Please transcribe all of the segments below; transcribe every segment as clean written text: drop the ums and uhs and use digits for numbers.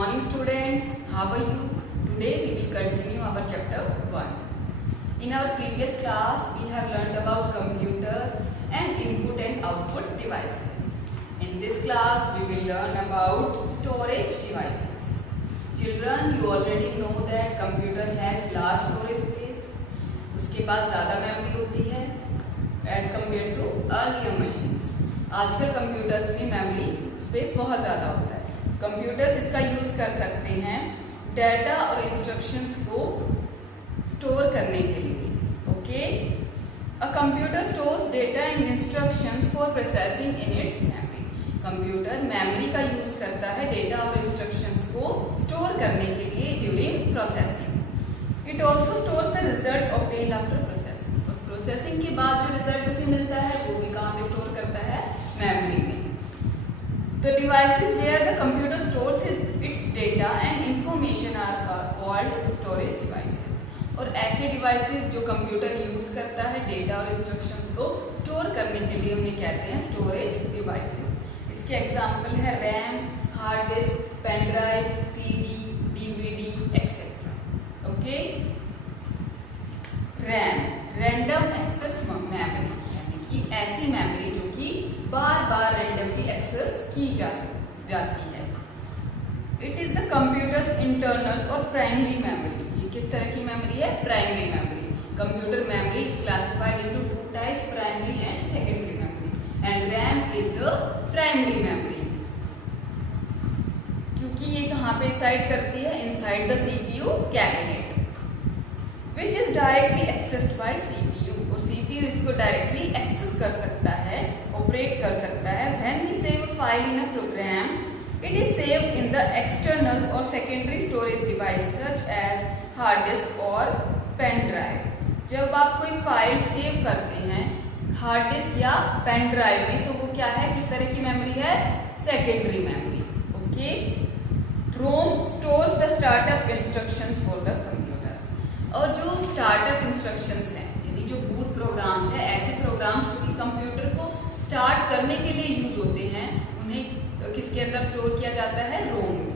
morning students, how are you? Today we will continue our chapter 1. In our previous class we have learned about computer and input and output devices. In this class we will learn about storage devices. Children, you already know that computer has large storage space. उसके पास ज़्यादा memory होती है as compared to earlier machines. आजकल computers में memory space बहुत ज़्यादा होता है. कंप्यूटर्स इसका यूज़ कर सकते हैं डाटा और इंस्ट्रक्शंस को स्टोर करने के लिए. Okay, a computer stores data and instructions for processing in its memory. Computer memory का यूज़ करता है डेटा और इंस्ट्रक्शंस को स्टोर करने के लिए during processing. It also stores the result obtained after processing. और प्रोसेसिंग के बाद जो रिजल्ट उसे मिलता है वो भी कहाँ पे स्टोर करता है? मेमोरी में. The devices where the computer stores its data and information are called storage devices. और ऐसे डिवाइसेस जो कंप्यूटर यूज़ करता है डेटा और इंस्ट्रक्शंस को स्टोर करने के लिए उन्हें कहते हैं स्टोरेज डिवाइसेस. इसके एग्जांपल है RAM, hard disk, pen drive, CD, DVD etcetera. Okay, RAM random access memory, यानी कि ऐसी मेमोरी जो कि बार बार रैंडमली एक्सेस की जाती है. It is the computer's internal और प्राइमरी मेमोरी. ये किस तरह की मेमोरी है? Primary memory. Computer memory is classified into two types, primary and secondary memory, and RAM is the primary memory. क्योंकि ये कहाँ पे साइड करती है? Inside the CPU cabinet, which is directly accessed by CPU. और CPU इसको directly access कर सकता है, ऑपरेट कर सकता है. When we save a file in a program, it is saved in the external or secondary storage device such as hard disk or pen drive. जब आप कोई फाइल सेव करते हैं हार्ड डिस्क या पेन ड्राइव में, तो वो क्या है, किस तरह की मेमोरी है? Secondary memory. Okay, ROM stores the startup instructions for the computer. और जो स्टार्टअप इंस्ट्रक्शंस हैं, यानी जो बूट प्रोग्राम्स हैं, ऐसे प्रोग्राम्स जो कि कंप्यूटर को स्टार्ट करने के लिए यूज होते हैं, उन्हें किसके अंदर स्टोर किया जाता है? रोम में,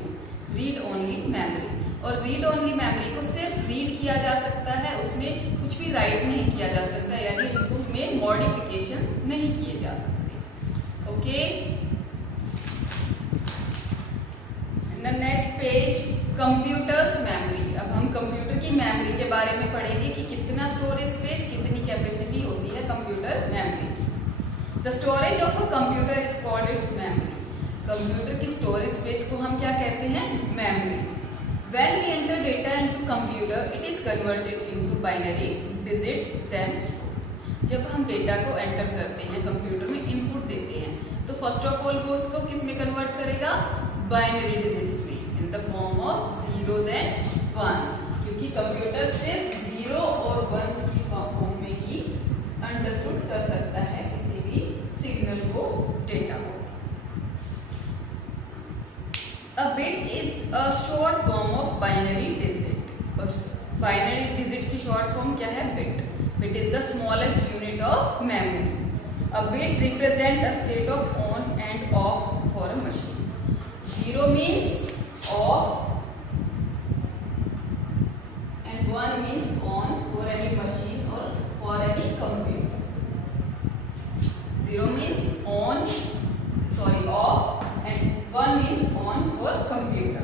रीड ओनली मेमोरी. और रीड ओनली मेमोरी को सिर्फ रीड किया जा सकता है, उसमें कुछ भी राइट नहीं किया जा सकता, यानी उसमें मॉडिफिकेशन नहीं किए जा सकते. Okay, the next page, computers memory. अब हम कंप्यूटर की मेमोरी के बारे में पढ़ेंगे कि कितना स्टोरेज स्पेस, कितनी कैपेसिटी होती है कंप्यूटर मेमोरी की. The storage of a computer is called its memory. Computer की स्टोरेज स्पेस को हम क्या कहते हैं? Memory. When we enter data into computer, it is converted into binary digits then stored. जब हम डेटा को एंटर करते हैं, कंप्यूटर में इनपुट देते हैं, तो फर्स्ट ऑफ ऑल वो उसको किस में कन्वर्ट करेगा? बाइनरी डिजिट्स में, in the form of zeros and ones. क्योंकि कंप्यूटर सिर्फ जीरो और वंस की फॉर्म में ही अंडरस्टूड कर सकता है किसी भी सिग्नल को, डेटा को. A bit is a short form of binary digit. Binary digit की short form क्या है? Bit. Bit is the smallest unit of memory. A bit represent a state of on and off for a machine. Zero means off and one means on for any machine or for any computer. Zero means off, and one means on for computer.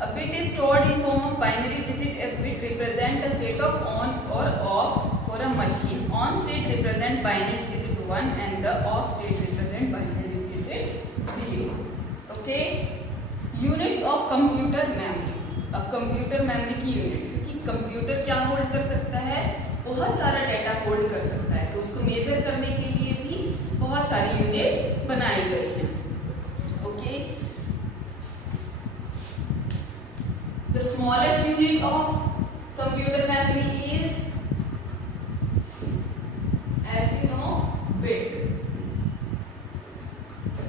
A bit is stored in form of binary digit. A bit represent a state of on or off for a machine. On state represent binary digit 1 and the off state represent binary digit 0. Okay, units of computer memory. अब computer memory की units, क्योंकि computer क्या hold कर सकता है? बहुत सारा data hold कर सकता है, तो उसको मेजर करने के लिए भी बहुत सारी यूनिट्स बनाई गई हैं. Okay, the smallest unit of computer memory is, as you know, bit.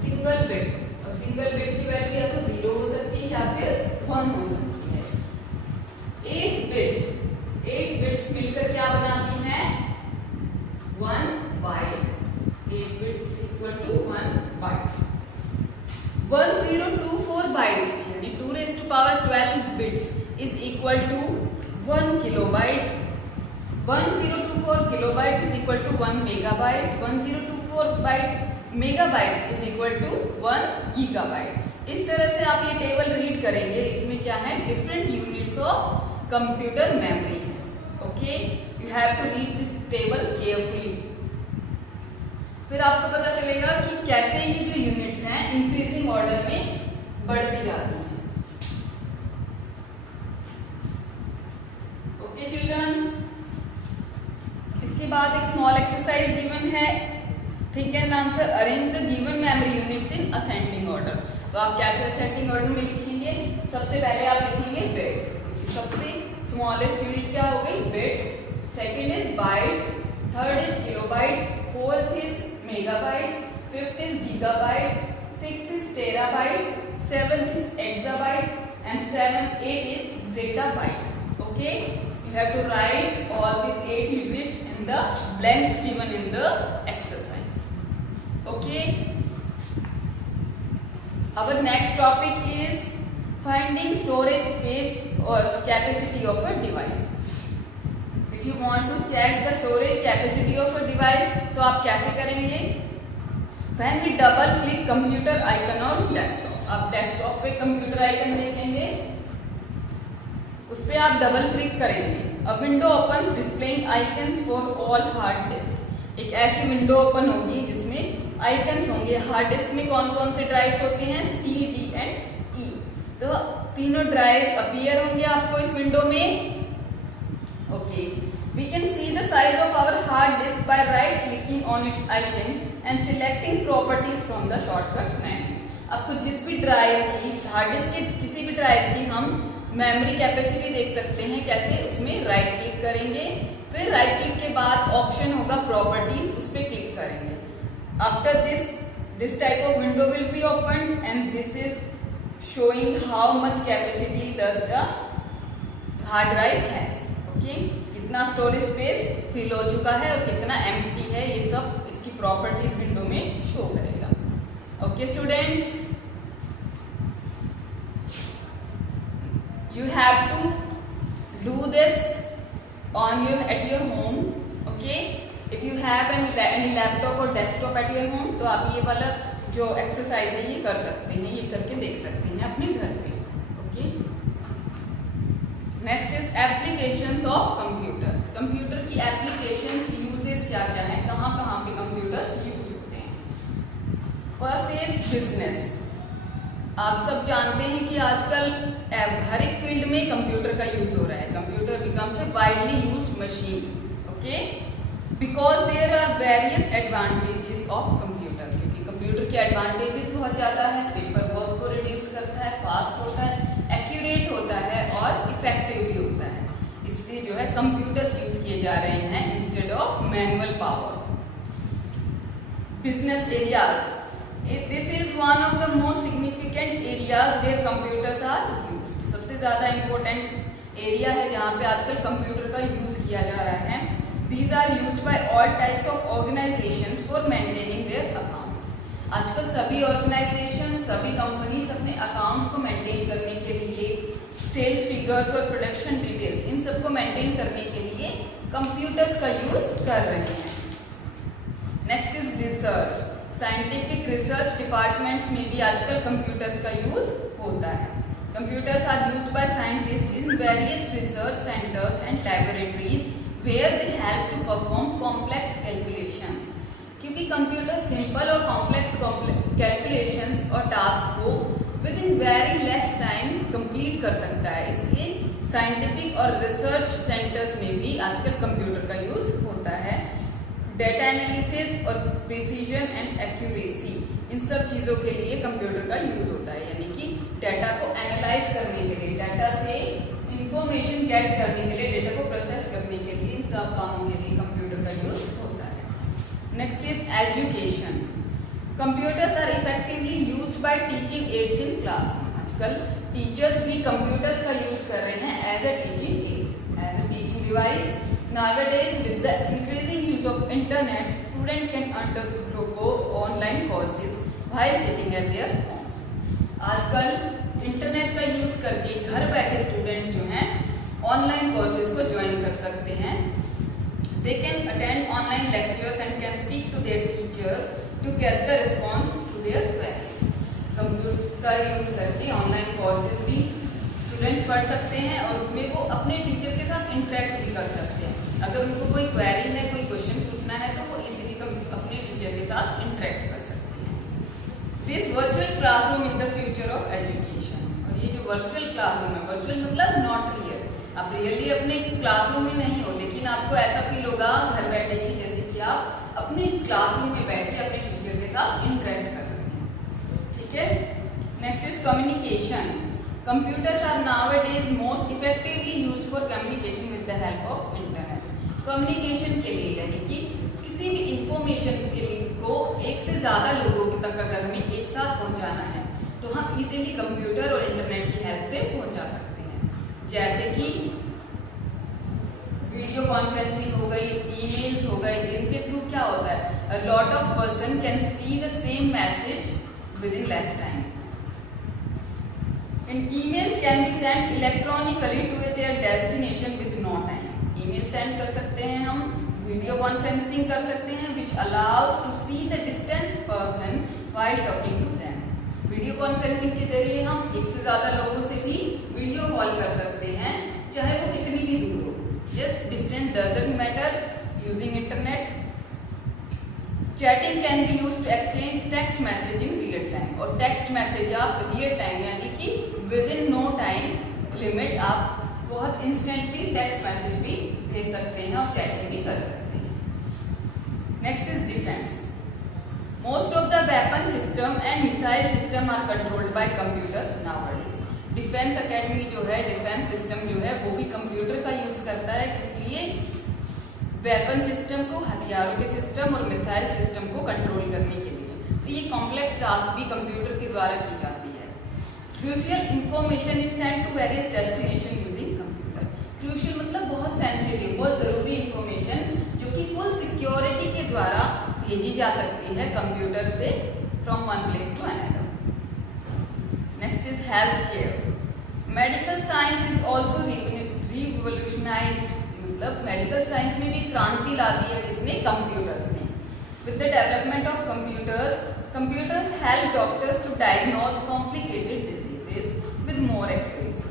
Single bit. और सिंगल बिट की वैल्यू या तो 0 हो सकती है या फिर 1 हो सकती है. 8 बिट्स मिलकर क्या बनाती हैं? 1 byte. 8 bits equal to 1 byte. 1024 bytes power 12 bits is equal to 1 kilobyte. 1024 kilobyte is equal to 1 megabyte. 1024 megabytes is equal to 1 gigabyte. इस तरह से आप ये टेबल रीड करेंगे. इसमें क्या है, different units of computer memory है. Okay, you have to read this table carefully. फिर आपको पता चलेगा कि कैसे ये जो यूनिट्स हैं इंक्रीजिंग ऑर्डर में बढ़ती जाती हैं. ओके चिल्ड्रन, इसके बाद एक स्मॉल एक्सरसाइज गिवन है. Think and answer, arrange the given memory units in ascending order. तो आप कैसे असेंडिंग ऑर्डर में लिखेंगे? सबसे पहले आप लिखेंगे बिट्स. सबसे स्मॉलेस्ट यूनिट क्या हो गई? Bits. Second is bytes, third is kilobyte, fourth is megabyte, fifth is gigabyte, sixth is terabyte, seventh is exabyte, and 8 is zettabyte. Okay, you have to write all these 8 units in the blanks given in the exercise. Okay, our next topic is finding storage space or capacity of a device. If you want to check the storage capacity of a device, तो आप कैसे करेंगे? When we double click computer icon on desktop, आप desktop पे computer icon देखेंगे, उस पे आप डबल क्लिक करेंगे. A window opens displaying icons for all hard disk. एक ऐसी विंडो ओपन होगी जिसमें आइकन्स होंगे. हार्ड डिस्क में कौन कौन से ड्राइव्स होते हैं? C, D and E. तो तीनों ड्राइव्स अपीयर होंगे आपको इस विंडो में. Okay, we can see the size of our hard disk by right clicking on its icon and selecting properties from the shortcut menu. आपको जिस भी ड्राइव की, हार्ड डिस्क के किसी भी ड्राइव की हम मेमोरी कैपेसिटी देख सकते हैं. कैसे? उसमें राइट क्लिक करेंगे, फिर राइट क्लिक के बाद ऑप्शन होगा प्रॉपर्टीज, उस पर क्लिक करेंगे. After this type of window will be opened and this is showing how much capacity does the hard drive has. Okay, कितना स्टोरेज स्पेस फिल हो चुका है और कितना एम्प्टी है, ये सब इसकी प्रॉपर्टीज विंडो में शो करेगा. Okay students, you have to do this on at your home. Okay, if you have any laptop और डेस्कटॉप एट योर होम, तो आप ये वाला जो एक्सरसाइज है ये कर सकते हैं, ये करके देख सकते हैं अपने घर पे. Okay, next is applications of computers. Computer की एप्लीकेशंस, यूजेस क्या क्या हैं, कहाँ कहाँ पे कंप्यूटर्स यूज होते हैं. First is business. आप सब जानते हैं कि आजकल हर एक फील्ड में कंप्यूटर का यूज हो रहा है. Computer becomes a widely used machine. Okay, because there are various advantages of computer. क्योंकि कंप्यूटर के एडवांटेजेस बहुत ज़्यादा है. पेपर वर्क को रिड्यूस करता है, फास्ट होता है, एक्यूरेट होता है और इफेक्टिव भी होता है. इसलिए जो है कंप्यूटर्स यूज किए जा रहे हैं instead of manual power. Business areas, this is one of the most significant areas where computers are used. सबसे ज़्यादा इंपॉर्टेंट एरिया है जहाँ पे आजकल कंप्यूटर का यूज किया जा रहा है. These are used by all types of organisations for maintaining their accounts. आजकल सभी ऑर्गेनाइजेशन, सभी कंपनीज अपने अकाउंट्स को मेंटेन करने के लिए, सेल्स फिगर्स और प्रोडक्शन डिटेल्स, इन सबको मेंटेन करने के लिए कंप्यूटर्स का यूज कर रहे हैं. Next is research. Scientific research departments में भी आजकल कंप्यूटर्स का यूज होता है. Computers are used by scientist in various research centres and laboratories where they help to perform complex calculations. क्योंकि कंप्यूटर सिंपल और कॉम्प्लेक्स कैलकुलेशंस और टास्क को within very less time complete कर सकता है. इसलिए साइंटिफिक और रिसर्च सेंटर्स में भी आजकल कंप्यूटर का यूज होता है. डेटा एनालिसिस और प्रिसीजन एंड एक्यूरेसी, इन सब चीज़ों के लिए कंप्यूटर का यूज होता है. यानी कि डेटा को एनालाइज करने के लिए, डाटा से इंफॉर्मेशन गेट करने के लिए, डेटा को प्रोसेस करने के लिए, इन सब कामों के लिए कंप्यूटर का यूज होता है. Next is education. Computers are effectively used by teaching aids in classroom. आजकल टीचर्स भी कंप्यूटर्स का यूज कर रहे हैं as a teaching aid, as a teaching device. Nowadays, with the increasing use of internet, students can undergo online courses while sitting at their homes. आजकल internet का use करके घर बैठे स्टूडेंट्स जो हैं ऑनलाइन कोर्सेज को ज्वाइन कर सकते हैं। They can attend online lectures and can speak to their teachers to get the response to their queries. Computer का यूज करके ऑनलाइन कोर्सेज भी स्टूडेंट्स पढ़ सकते हैं और उसमें वो अपने टीचर के साथ इंटरेक्ट भी कर सकते हैं। अगर उनको कोई क्वेरी है, कोई क्वेश्चन पूछना है तो वो इजीली अपने टीचर के साथ इंटरेक्ट कर सकते हैं। This virtual classroom is the future of education. और ये जो वर्चुअल क्लासरूम है, वर्चुअल मतलब नॉट रियल, आप रियली अपने क्लासरूम में नहीं हो, लेकिन आपको ऐसा फील होगा घर बैठे ही जैसे कि आप अपने क्लासरूम में बैठ के अपने टीचर के साथ इंटरेक्ट कर रहे हैं। ठीक है, next is communication. Computers are nowadays most effectively used for communication with the help of internet. Communication के लिए यानी कि किसी भी इंफॉर्मेशन के लिए को एक से ज़्यादा लोगों तक अगर हमें एक साथ पहुंचाना है तो हम इजीली कंप्यूटर और इंटरनेट की हेल्प से पहुंचा सकते हैं। जैसे कि वीडियो कॉन्फ्रेंसिंग हो गई, ईमेल्स हो गए, इनके थ्रू क्या होता है, a lot of person can see the same message within less time. And emails can be sent electronically to their destination with no time. Email send कर सकते हैं हम, वीडियो कॉन्फ्रेंसिंग कर सकते हैं which allows to see the distant person while talking to them. Video conferencing के जरिए हम एक से ज़्यादा लोगों से भी वीडियो कॉल कर सकते हैं, चाहे वो कितनी भी दूर हो। Yes, distance doesn't matter using internet. Chatting can be use to exchange text message in real time. और टेक्स्ट मैसेज आप रियल टाइम यानी कि within no time limit आप बहुत इंस्टेंटली टेक्स्ट मैसेज भी भेज सकते हैं और चैटिंग भी कर सकते हैं। Next is defence. Most of the weapon system and missile system are controlled by computers nowadays. Defence academy जो है, डिफेंस सिस्टम जो है वो भी कंप्यूटर का यूज करता है, इसलिए वेपन सिस्टम को, हथियारों के सिस्टम और मिसाइल सिस्टम को कंट्रोल करने के लिए। तो ये कॉम्प्लेक्स टास्क भी कंप्यूटर के द्वारा की जाती है। Crucial information is send to various destination using computer. Crucial मतलब बहुत सेंसिटिव, बहुत ज़रूरी इंफॉर्मेशन जो कि फुल सिक्योरिटी के द्वारा भेजी जा सकती है कंप्यूटर से from one place to another. Next is health care. Medical science is also revolutionised. मतलब मेडिकल साइंस में भी क्रांति ला दी है किसने, कंप्यूटर्स ने। With the development of computers help doctors to diagnose complicated diseases with more accuracy.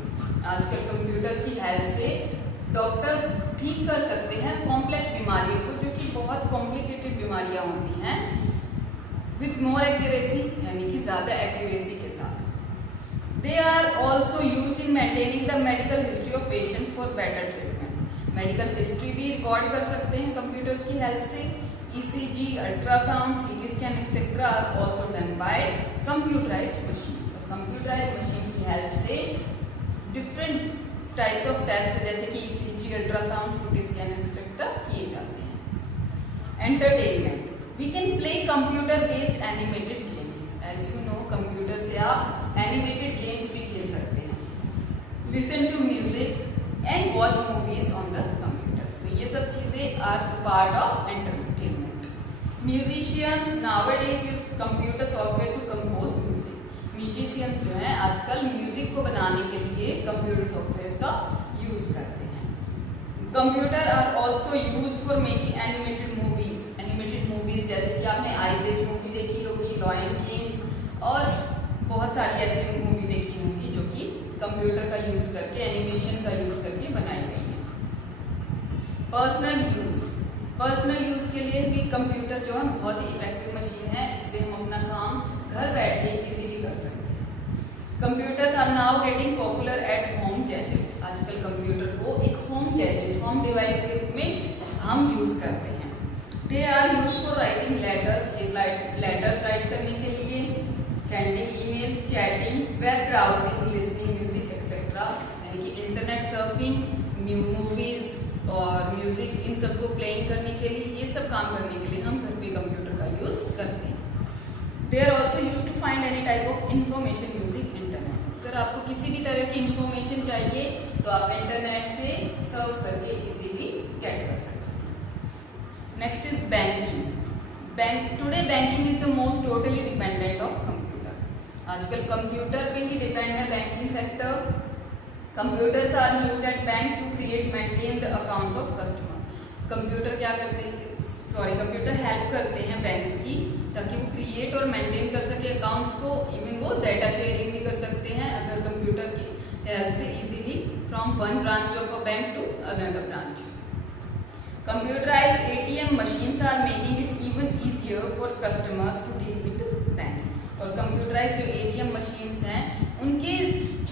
आजकल कंप्यूटर्स की हेल्प से डॉक्टर्स ठीक कर सकते हैं कॉम्प्लेक्स बीमारियों को, जो कि बहुत कॉम्प्लिकेटेड बीमारियां होती हैं, विद मोर एक्यूरेसी यानी कि ज़्यादा एक्यूरेसी के साथ। They are also used in maintaining the medical history of patients for better treatment. Medical history भी रिकॉर्ड कर सकते हैं कंप्यूटर्स की हेल्प से। ECG, ultrasound, CT scan etcetera are also done by computerised machines. और computerised machine की help से different types of test जैसे कि ECG, ultrasound, CT scan etcetera किए जाते हैं। Entertainment. We can play computer based animated games. As you no, computer से आप एनिमेटेड गेम्स भी खेल सकते हैं। Listen to music and watch movies on the computers. तो ये सब चीज़ें are part of entertainment. Musicians nowadays use computer software to compose music. Musicians जो हैं आजकल म्यूजिक को बनाने के लिए कंप्यूटर सॉफ्टवेयर का यूज करते हैं। Computer are also used for making animated movies. Animated movies जैसे कि आपने आइस एज मूवी देखी होगी, लॉयन किंग और बहुत सारी ऐसी मूवी देखी होंगी जो कि कंप्यूटर का यूज करके, एनिमेशन का यूज करके बनाई गई है। पर्सनल यूज के लिए भी कंप्यूटर जो है बहुत ही इफेक्टिव मशीन है, इससे हम अपना काम घर बैठे इजीली कर सकते हैं। Computers are now getting popular at home gadget. आजकल कंप्यूटर को एक होम गैजेट, होम डिवाइस के रूप में हम यूज करते हैं। They are use for writing letters write करने के लिए, sending email, chatting, web browsing, listening music etcetera, यानी कि इंटरनेट सर्फिंग, मूवीज और म्यूजिक, इन सबको प्लेइंग करने के लिए, ये सब काम करने के लिए हम घर पे कंप्यूटर का यूज करते हैं। They are also use to find any type of information using internet. अगर आपको किसी भी तरह की इंफॉर्मेशन चाहिए तो आप इंटरनेट से सर्व करके इजीली गेट कर सकते हैं। Next is banking. Today banking is the most totally dependent of computer. आजकल कंप्यूटर पे ही डिपेंड है banking sector. Computers are used at bank to create maintain the accounts of customer. Computer क्या करते हैं, कंप्यूटर हेल्प करते हैं banks की ताकि वो क्रिएट और मेंटेन कर सके अकाउंट्स को। इवन वो डाटा शेयरिंग भी कर सकते हैं अगर कंप्यूटर की हेल्प से easily from one branch of a bank to another branch. Computerised ATM machines are making it even easier for customers to deal with bank. और कंप्यूटराइज्ड जो एटीएम मशीन्स हैं उनके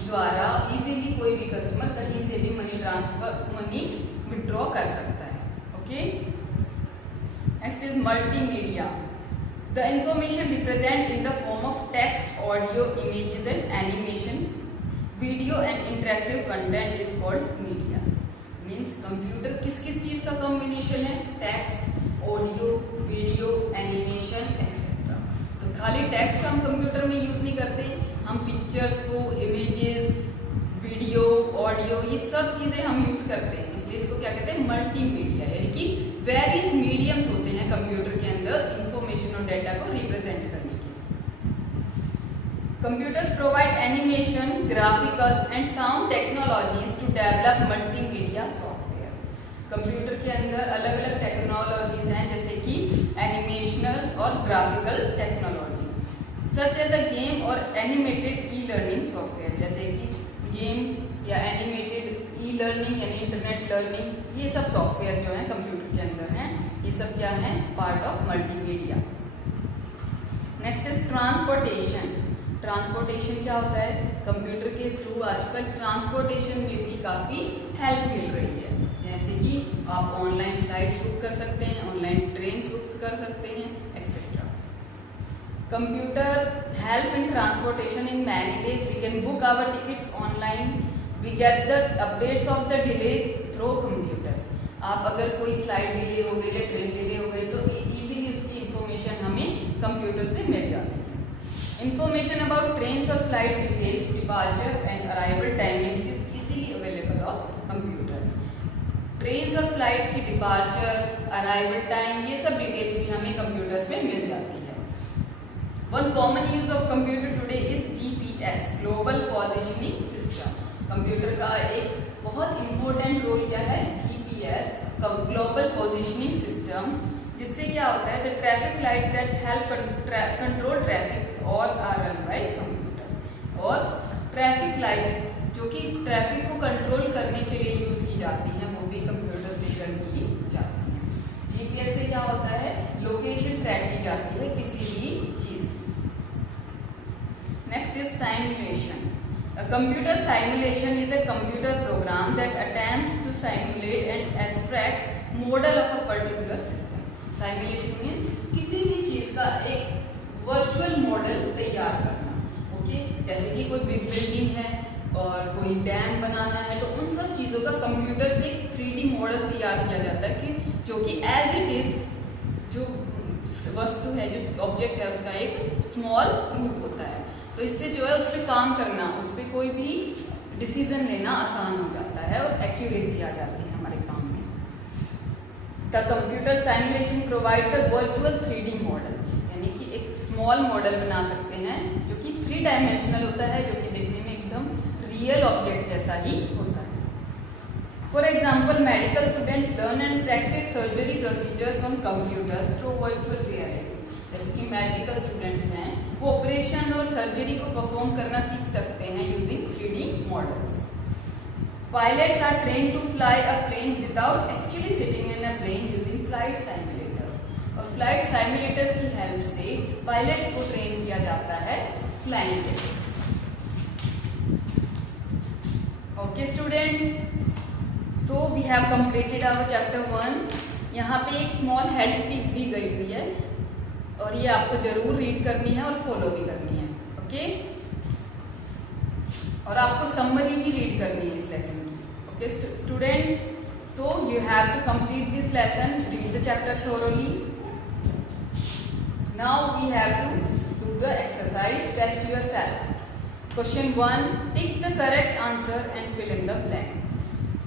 द्वारा इजीली कोई भी कस्टमर कहीं से भी मनी विड्रॉ कर सकता है। Okay, next is multimedia. The information represented in the form of text, audio, images and animation, video and interactive content is called media. Means computer किस किस चीज़ का combination है, text, audio, video, animation etc. तो खाली text हम computer में use नहीं करते, हम पिक्चर्स को, images, वीडियो, ऑडियो ये सब चीज़ें हम यूज़ करते हैं, इसलिए इसको क्या कहते हैं मल्टीमीडिया। यानी कि वेरियस मीडियम्स होते हैं कंप्यूटर के अंदर इंफॉर्मेशन और डेटा को रिप्रेजेंट करने के। Computers provide animation, graphical and sound technologies to develop multimedia software. Computer के अंदर अलग अलग टेक्नोलॉजीज हैं जैसे कि एनिमेशनल और graphical technology, such as a game और एनिमेटेड ई लर्निंग सॉफ्टवेयर। जैसे कि गेम या एनिमेटेड ई लर्निंग यानी इंटरनेट लर्निंग, ये सब सॉफ्टवेयर जो हैं कंप्यूटर के अंदर हैं, ये सब क्या है part of multimedia. Next is transportation. Transportation क्या होता है, कंप्यूटर के थ्रू आजकल ट्रांसपोर्टेशन में भी काफ़ी हेल्प मिल रही है। जैसे कि आप ऑनलाइन फ्लाइट्स बुक कर सकते हैं, ऑनलाइन ट्रेन बुक कर सकते हैं etcetera. Computer help in transportation in many ways. We can book our tickets online, we get the updates of the delay through computers. आप अगर कोई फ्लाइट डिले हो गई या ट्रेन डिले हो गई तो इजीली उसकी इंफॉर्मेशन हमें कंप्यूटर से मिल जाती है। इंफॉर्मेशन अबाउट ट्रेन और flight details, departure and arrival timings is easily available on computers. Train और फ्लाइट की डिपार्चर, अराइवल टाइम, ये सब डिटेल्स भी हमें कंप्यूटर्स में मिल जाती है। One common use of computer today is GPS, global positioning system. Computer का एक बहुत इंपॉर्टेंट रोल क्या है, GPS, ग्लोबल पोजिशनिंग सिस्टम, जिससे क्या होता है the traffic lights that help control traffic और आर रन बाय कंप्यूटर्स। और ट्रैफिक लाइट्स जो कि ट्रैफिक को कंट्रोल करने के लिए यूज़ की जाती हैं वो भी कंप्यूटर से ही रन की जाती हैं। GPS से क्या होता है, लोकेशन ट्रैक की जाती है किसी भी चीज़ की। Next is simulation. A computer simulation is a computer program that attempts to simulate and abstract model of a particular system. Simulation means किसी भी चीज़ का एक वर्चुअल मॉडल तैयार करना। ओके, जैसे कि कोई बिग बिल्डिंग है और कोई डैम बनाना है तो उन सब चीज़ों का कंप्यूटर से एक 3D मॉडल तैयार किया जाता है कि जो कि एज इट इज़ जो वस्तु है, जो ऑब्जेक्ट है, उसका एक स्मॉल रूप होता है। तो इससे जो है उस पर काम करना, उस पर कोई भी डिसीजन लेना आसान हो जाता है और एक्यूरेसी आ जाती है हमारे काम में। The computer simulation provides a virtual 3D model, यानी कि एक स्मॉल मॉडल बना सकते हैं जो कि 3 डायमेंशनल होता है, जो कि देखने में एकदम रियल ऑब्जेक्ट जैसा ही होता है। For example, medical students learn and practice surgery procedures on computers through virtual reality. जैसे कि मेडिकल स्टूडेंट्स हैं वो ऑपरेशन और सर्जरी को परफॉर्म करना सीख सकते हैं using 3D models. Pilots are train to fly a plane without actually sitting in a plane using flight simulators. और फ्लाइट साइमुलेटर्स की हेल्प से पायलट्स को ट्रेन किया जाता है फ्लाइंग के लिए। Okay students, so we have completed our chapter 1। यहाँ पे एक स्मॉल हेल्प टिप भी गई हुई है और ये आपको जरूर रीड करनी है और फॉलो भी करनी है। ओके, और आपको समरी भी रीड करनी है इस लेसन की। Okay students, so you have to complete this lesson, read the chapter thoroughly. Now we have to do the exercise, test yourself. Question 1, tick the correct answer and fill in the blank.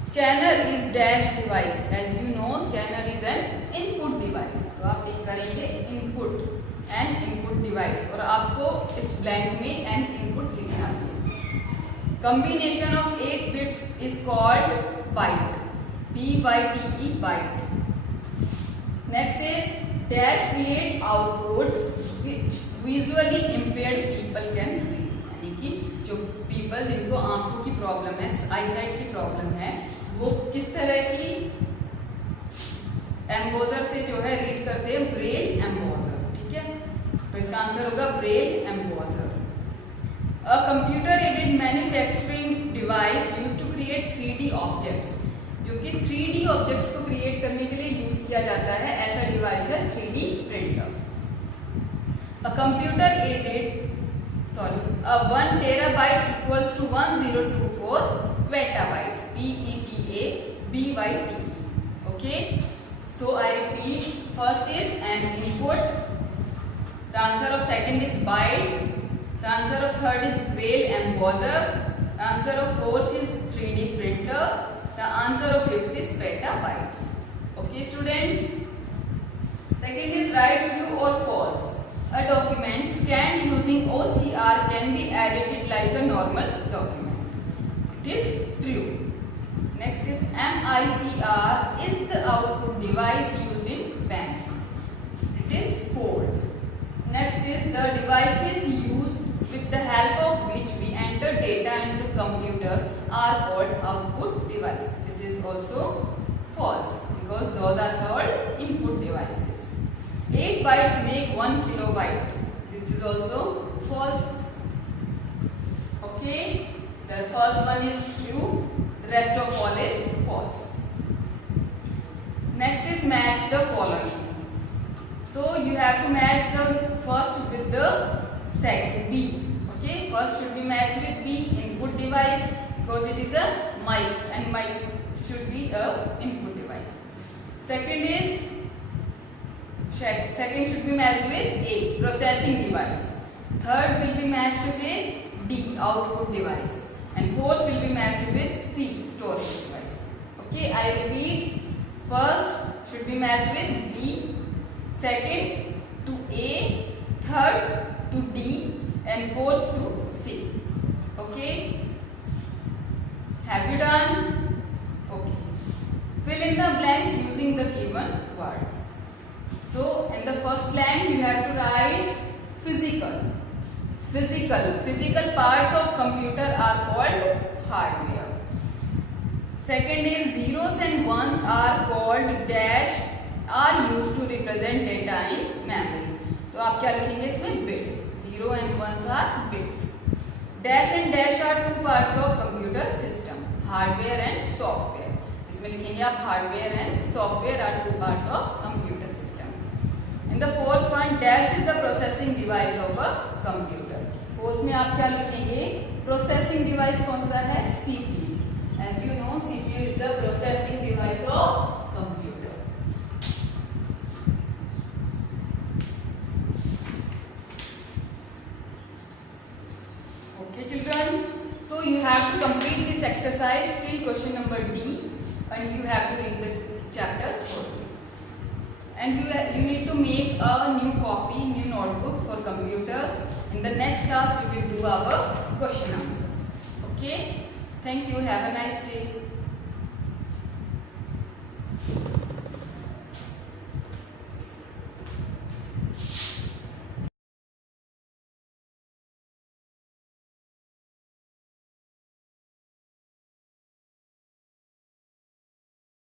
Scanner is dash device. As you know, scanner is an input device. तो आप टिक करेंगे input N input device, और आपको इस blank में N input लिखना है। Combination of 8 bits is called byte. B-Y-T-E, byte. Next is dash create output which visually impaired people can read. यानी कि जो people जिनको आंखों की प्रॉब्लम है, आईसाइट की प्रॉब्लम है, वो किस तरह की एम्बोजर से जो है रीड करते हैं, ब्रेल एम्बोजर। ठीक है, तो इसका आंसर होगा Braille एम्बोजर। A computer-aided manufacturing device used to create 3D objects, जो कि 3D objects को create करने के लिए यूज किया जाता है, ऐसा डिवाइस है 3D printer। A 1 terabyte equals to 1024 petabytes, P-E-T-A-B-Y-T-E. Okay, so I repeat, first is an input, the answer of second is byte, the answer of third is braille embosser, the answer of fourth is 3D printer, the answer of fifth is petabytes. Okay students, second is write true or false. A document scanned using OCR can be edited like a normal document. It is true. Next is MICR is the output device used in banks. It is false. Next is the devices used with the help of which we enter data into computer are called output device. This is also false because those are called input devices. 8 bytes make 1 kilobyte. This is also false. Okay, the first one is true, the rest of all is false. Next is match the following. So you have to match the first with the second, B. Okay, first should be matched with B, input device, because it is a mic and mic should be a input device. Second should be matched with A, processing device. Third will be matched with D, output device, and fourth will be matched with C, storage device. Okay, I repeat, first should be matched with B, second to A, third to D, and fourth to C. Okay, have you done? Okay, fill in the blanks using the given words. So in the first blank you have to write physical parts of computer are called hardware. Second is zeros and ones are called dash, are used to represent data in memory. तो आप क्या लिखेंगे इसमें, bits. 0 and 1s are bits. Dash and dash are two parts of computer system, hardware and software. इसमें लिखेंगे आप hardware and software are two parts of computer system. And the fourth one, dash is the processing device of a computer. Fourth में आप क्या लिखेंगे, processing device कौन सा है, CPU. As you know, CPU is the processing device of computer. Okay children, so you have to complete this exercise till question number D, and you have to read the chapter thoroughly. And you need to make a new copy, new notebook for computer. In the next class we will do our question answers. Okay, thank you, have a nice day.